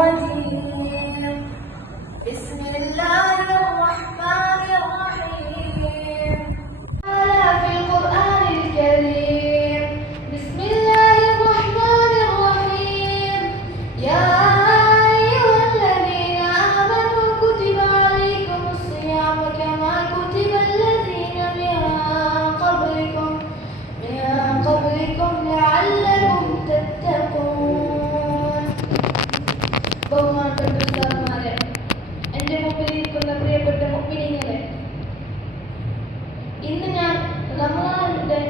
الرجيم بسم الله الرحمن الرحيم في القرآن الكريم بسم الله الرحمن الرحيم يا أيها الذين آمنوا كتب عليكم الصيام كما كتب الذين من قبلكم لعلكم تتقون. ബഹുമാനപ്പെട്ട ഉസ്താദുമാരെ, എൻ്റെ മുമ്പിലിരിക്കുന്ന പ്രിയപ്പെട്ട മുഅ്മിനീങ്ങളെ, ഇന്ന് ഞാൻ റമളാനിന്റെ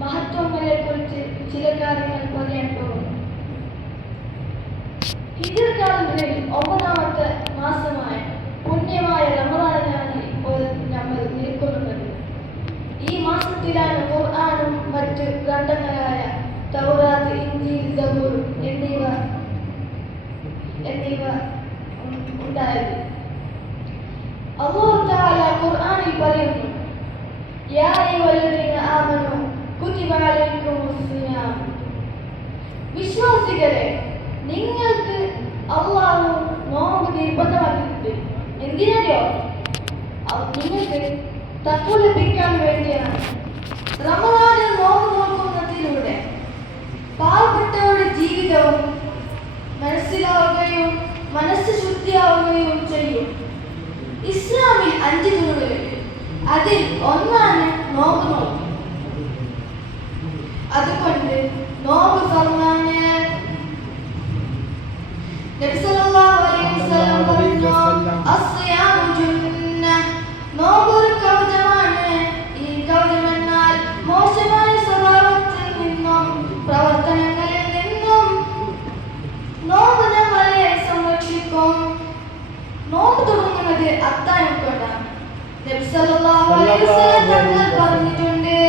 മഹത്വങ്ങളെ കുറിച്ച് ചില കാര്യങ്ങൾ പറയാൻ പോകുന്നു. ഹിജ്റ കാലങ്ങളിൽ 9ാമത്തെ മാസമായ പുണ്യമായ റമളാനിലാണ് ഇപ്പോൾ നമ്മൾ നിൽക്കുന്നത്. ഈ മാസത്തിലാണ് ഖുർആനും മറ്റ് ഗ്രന്ഥങ്ങളായ തൗറാത്ത്, ഇഞ്ചീൽ, സബൂർ എന്നിവ ഉണ്ടായത്. അല്ലാഹു തആല ഖുർആനിൽ പറയുന്നു, യാ അയ്യുഹല്ലദീന ആമനൂ കുതിബ അലൈക്കുമുസ് സിയാം. വിശ്വാസികളെ, നിങ്ങൾക്ക് അല്ലാഹു നോമ്പ് നിർബന്ധമാക്കിയിട്ടുണ്ട്. എന്തിനറിയോ? നിങ്ങൾക്ക് തഖ്വ ലഭിക്കാൻ വേണ്ടിയാണ്. റമളാനിൽ നോമ്പ് നോക്കുന്നതിലൂടെ പാവപ്പെട്ടവരുടെ ജീവിതവും മനസ്സിലാവുകയും മനസ്സ് ശുദ്ധിയാവുകയും ചെയ്യും. ഇസ്ലാമിൽ 5 തൂണുകളുണ്ട്. അതിൽ ഒന്നാണ് നോമ്പ് നോമ്പ്. അതുകൊണ്ട് നോമ്പ് ഫർളാണ്. നബി സല്ലല്ലാഹു അലൈഹി വസല്ലം പറഞ്ഞു, അസ്സിയാമു ജുന്ന, നോമ്പ് ഒരു കവചമാണ്. ഈ കവചമെന്നാൽ മോശമായ സ്വഭാവത്തിൽ നിന്നും പ്രവർത്തനങ്ങളിൽ നിന്നും നോമ്പ് നമ്മളെ സംരക്ഷിക്കും. നോമ്പ് തുടങ്ങുന്നത് അത്താഴം കൊണ്ടാണ്. നബി സല്ലല്ലാഹു അലൈഹി വസല്ലം തങ്ങൾ പറഞ്ഞിട്ടുണ്ട്,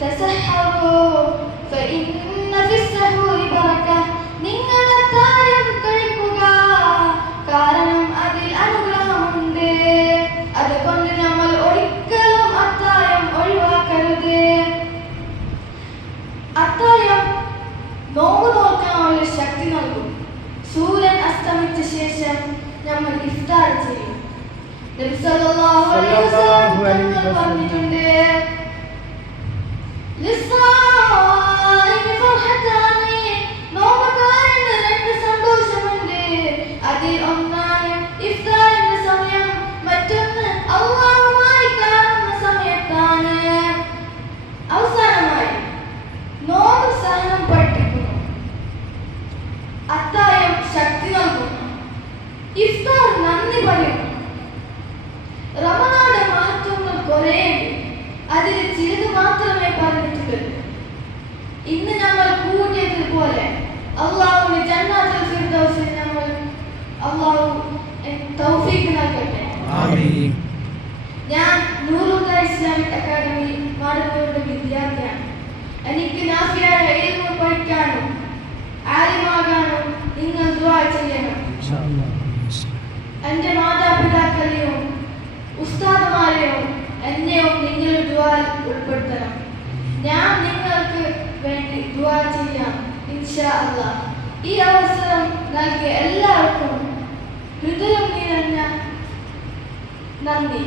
തസഹറു ഫഇന്ന ഫിസ്സഹൂരി ബറക. നിങ്ങൾ അത്താഴം കഴിക്കുക, കാരണം അതിൽ അനുഗ്രഹമുണ്ട്. അതുകൊണ്ട് നമ്മൾ ഒരിക്കലും അത്താഴം ഒഴിവാക്കരുത്. അത്താഴം നോമ്പ് നോക്കാനുള്ള ശക്തി നൽകും. സൂര്യൻ അസ്തമിച്ച ശേഷം നമ്മൾ ഇഫ്താർ ചെയ്യും. നബി സല്ലല്ലാഹു അലൈഹി വസല്ലം പറഞ്ഞിട്ടുണ്ട്, ലിസ്സായിമി ഫർഹതാനി, നോമ്പുകാരന് 2 സന്തോഷമുണ്ട്. അതിൽ ഒന്നാണ് ഇഫ്താറിന്റെ സമയം, മറ്റൊന്ന് അല്ലാഹുമായി കാണുന്ന സമയത്താണ്. അവസാനമായി നോമ്പ് സഹനം പഠിപ്പിക്കുന്നു. അത്താഴം ശക്തി നൽകുന്നു. ഇഫ്താർ നന്ദി പറയുന്നു. റമളാന്റെ മഹത്വങ്ങൾ കുറേയുണ്ട്. അതിൽ ചിലത് മാത്രമേ പറഞ്ഞിട്ടുള്ളൂ. ഇന്ന് നമ്മൾ കൂടിയതുപോലെ അല്ലാഹുവിന്റെ ജന്നത്തുൽ ഫിർദൗസിൽ നമ്മൾ അല്ലാഹു തൗഫീഖ് നൽകട്ടെ. ആമീൻ. ഞാൻ നൂറുൽ ഇസ്ലാമിക് അക്കാദമി മാനവരുടെ വിദ്യാർത്ഥിയാണ്. എനിക്ക് നാഫിയായ ഇൽമു പഠിക്കാനും ആലിമാകാനും നിങ്ങൾ ദുആ ചെയ്യണം. എൻ്റെ മാതാപിതാക്കളെയും ഉസ്താദുമാരെയും എന്നെയും നിങ്ങൾ ദുആയിൽ ഉൾപ്പെടുത്തണം. ഞാൻ നിങ്ങൾക്ക് വേണ്ടി ദുആ ചെയ്യാം ഇൻഷാ അല്ലാഹ്. ഈ അവസരം നൽകിയ എല്ലാവർക്കും ഹൃദയം നിറഞ്ഞ നന്ദി.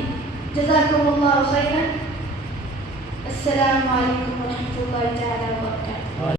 ജസാക്കുമുല്ലാഹു ഖൈറൻ. അസ്സലാമു അലൈക്കും വറഹ്മത്തുള്ളാഹി തആല വബറകാതുഹു.